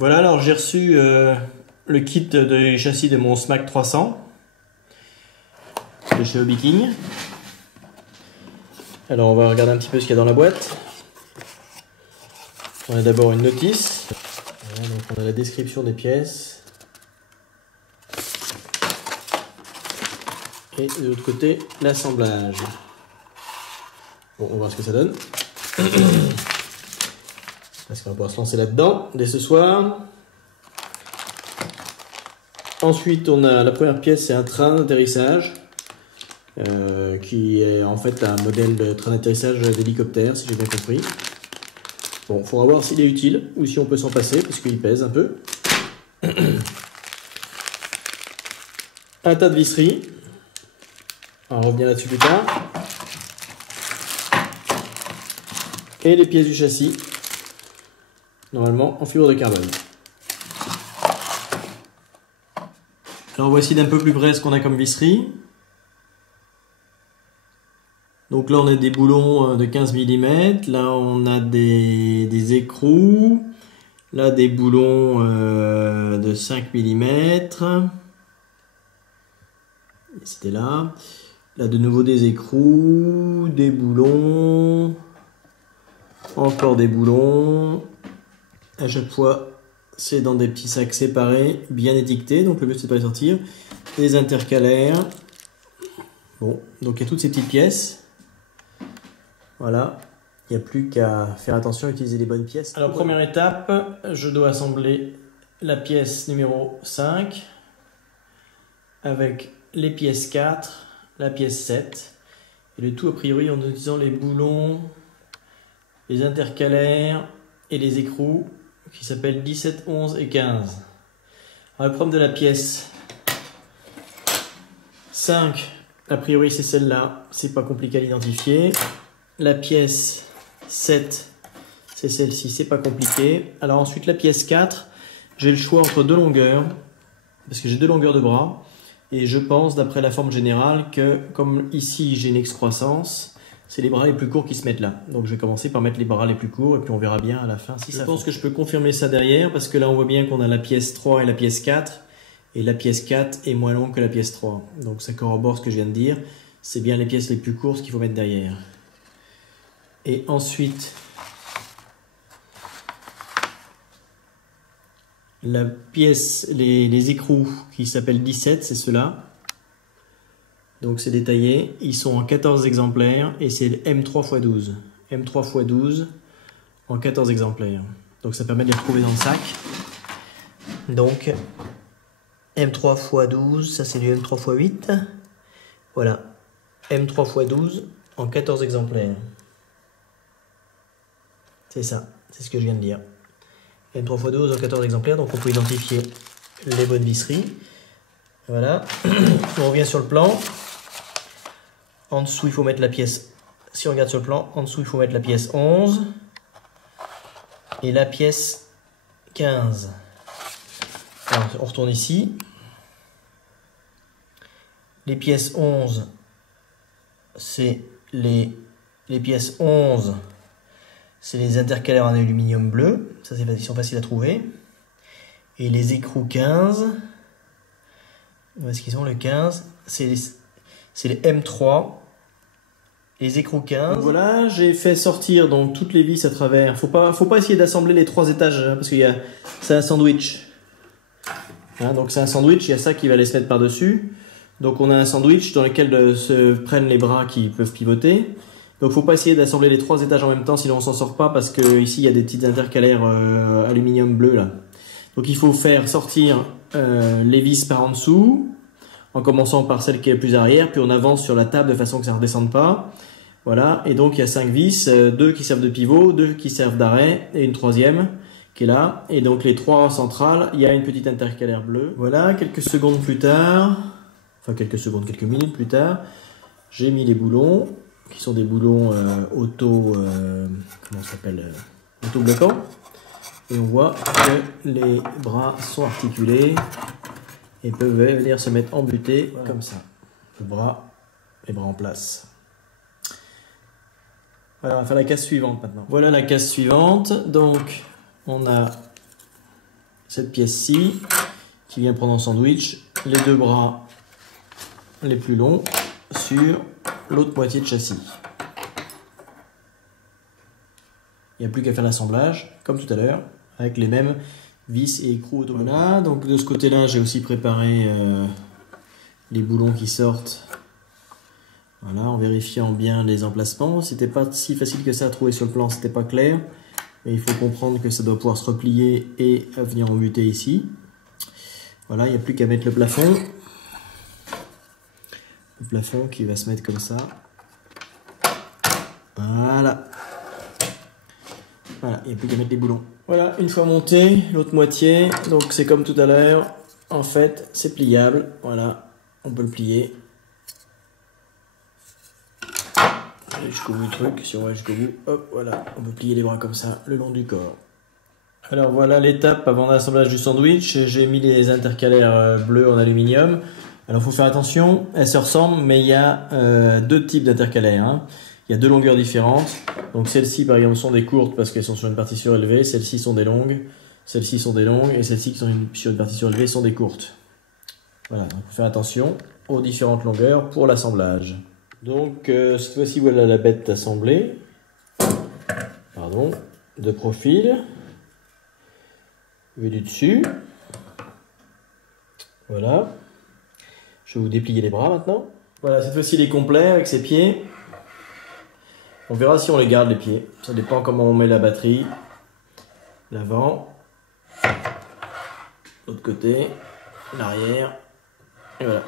Voilà, alors j'ai reçu le kit de châssis de mon SMAC 300 de chez Hobby King. Alors on va regarder un petit peu ce qu'il y a dans la boîte. On a d'abord une notice. Voilà, donc on a la description des pièces. Et de l'autre côté, l'assemblage. Bon, on va voir ce que ça donne. Parce qu'on va pouvoir se lancer là-dedans dès ce soir. Ensuite, on a la première pièce, c'est un train d'atterrissage. Qui est en fait un modèle de train d'atterrissage d'hélicoptère, si j'ai bien compris. Bon, il faudra voir s'il est utile ou si on peut s'en passer, parce qu'il pèse un peu. Un tas de visseries. On revient là-dessus plus tard. Et les pièces du châssis, normalement en fibre de carbone. Alors voici d'un peu plus près ce qu'on a comme visserie. Donc là on a des boulons de 15 mm, là on a des écrous, là des boulons de 5 mm, c'était là de nouveau des écrous, des boulons, encore des boulons, à chaque fois c'est dans des petits sacs séparés, bien étiquetés, donc le but c'est de pas les sortir, des intercalaires, bon, donc il y a toutes ces petites pièces. Voilà, il n'y a plus qu'à faire attention à utiliser les bonnes pièces. Alors première étape, je dois assembler la pièce numéro 5 avec les pièces 4, la pièce 7 et le tout a priori en utilisant les boulons, les intercalaires et les écrous qui s'appellent 17, 11 et 15. Alors le problème de la pièce 5, a priori c'est celle-là, c'est pas compliqué à l'identifier. La pièce 7, c'est celle-ci, c'est pas compliqué. Alors ensuite la pièce 4, j'ai le choix entre deux longueurs, parce que j'ai deux longueurs de bras, et je pense d'après la forme générale que comme ici j'ai une excroissance, c'est les bras les plus courts qui se mettent là. Donc je vais commencer par mettre les bras les plus courts, et puis on verra bien à la fin si ça. Je pense que je peux confirmer ça derrière, parce que là on voit bien qu'on a la pièce 3 et la pièce 4, et la pièce 4 est moins longue que la pièce 3. Donc ça corrobore ce que je viens de dire, c'est bien les pièces les plus courtes qu'il faut mettre derrière. Et ensuite, la pièce, les écrous qui s'appellent 17, c'est ceux-là. Donc c'est détaillé. Ils sont en 14 exemplaires et c'est le M3x12. M3x12 en 14 exemplaires. Donc ça permet de les retrouver dans le sac. Donc M3x12, ça c'est du M3x8. Voilà. M3x12 en 14 exemplaires. C'est ça, c'est ce que je viens de dire. M3x12 en 14 exemplaires, donc on peut identifier les bonnes visseries. Voilà, on revient sur le plan. En dessous, il faut mettre la pièce, si on regarde sur le plan, en dessous, il faut mettre la pièce 11 et la pièce 15. Alors, on retourne ici. Les pièces 11, c'est les pièces 11. C'est les intercalaires en aluminium bleu, ça ils sont faciles à trouver. Et les écrous 15, où est-ce qu'ils sont le 15? C'est les M3, les écrous 15. Donc voilà, j'ai fait sortir donc toutes les vis à travers. Faut pas essayer d'assembler les 3 étages, hein, parce que c'est un sandwich. Hein, donc c'est un sandwich, il y a ça qui va aller se mettre par-dessus. Donc on a un sandwich dans lequel se prennent les bras qui peuvent pivoter. Donc faut pas essayer d'assembler les 3 étages en même temps, sinon on s'en sort pas, parce que ici il y a des petites intercalaires aluminium bleu là. Donc il faut faire sortir les vis par en dessous, en commençant par celle qui est plus arrière, puis on avance sur la table de façon que ça ne redescende pas. Voilà, et donc il y a 5 vis, 2 qui servent de pivot, 2 qui servent d'arrêt, et une troisième qui est là. Et donc les 3 centrales, il y a une petite intercalaire bleue. Voilà, quelques secondes plus tard, enfin quelques minutes plus tard, j'ai mis les boulons, qui sont des boulons auto-bloquants. Et on voit que les bras sont articulés et peuvent venir se mettre en butée, voilà, comme ça. Les bras en place. Voilà, on va faire la case suivante maintenant. Voilà la case suivante. Donc, on a cette pièce-ci qui vient prendre en sandwich les deux bras les plus longs sur l'autre moitié de châssis. Il n'y a plus qu'à faire l'assemblage, comme tout à l'heure, avec les mêmes vis et écrous automatiques. Voilà, donc de ce côté-là, j'ai aussi préparé les boulons qui sortent. Voilà, en vérifiant bien les emplacements. C'était pas si facile que ça à trouver sur le plan, c'était pas clair. Mais il faut comprendre que ça doit pouvoir se replier et venir embuter ici. Voilà, il n'y a plus qu'à mettre le plafond. Le plafond qui va se mettre comme ça. Voilà. Voilà, il n'y a plus qu'à mettre les boulons. Voilà, une fois monté, l'autre moitié. Donc c'est comme tout à l'heure. En fait, c'est pliable. Voilà, on peut le plier. Jusqu'au bout du truc, si on va jusqu'au bout, hop, voilà, on peut plier les bras comme ça, le long du corps. Alors voilà l'étape avant l'assemblage du sandwich. J'ai mis les intercalaires bleus en aluminium. Alors il faut faire attention, elles se ressemblent, mais il y a deux types d'intercalaires. Hein. Il y a deux longueurs différentes. Donc celles-ci par exemple sont des courtes parce qu'elles sont sur une partie surélevée. Celles-ci sont des longues. Celles-ci sont des longues. Et celles-ci qui sont sur une partie surélevée sont des courtes. Voilà, donc il faut faire attention aux différentes longueurs pour l'assemblage. Donc cette fois-ci voilà la bête assemblée. Pardon, de profil. Vue du dessus. Voilà. Je vais vous déplier les bras maintenant. Voilà, cette fois-ci il est complet avec ses pieds. On verra si on les garde les pieds. Ça dépend comment on met la batterie. L'avant. L'autre côté. L'arrière. Et voilà.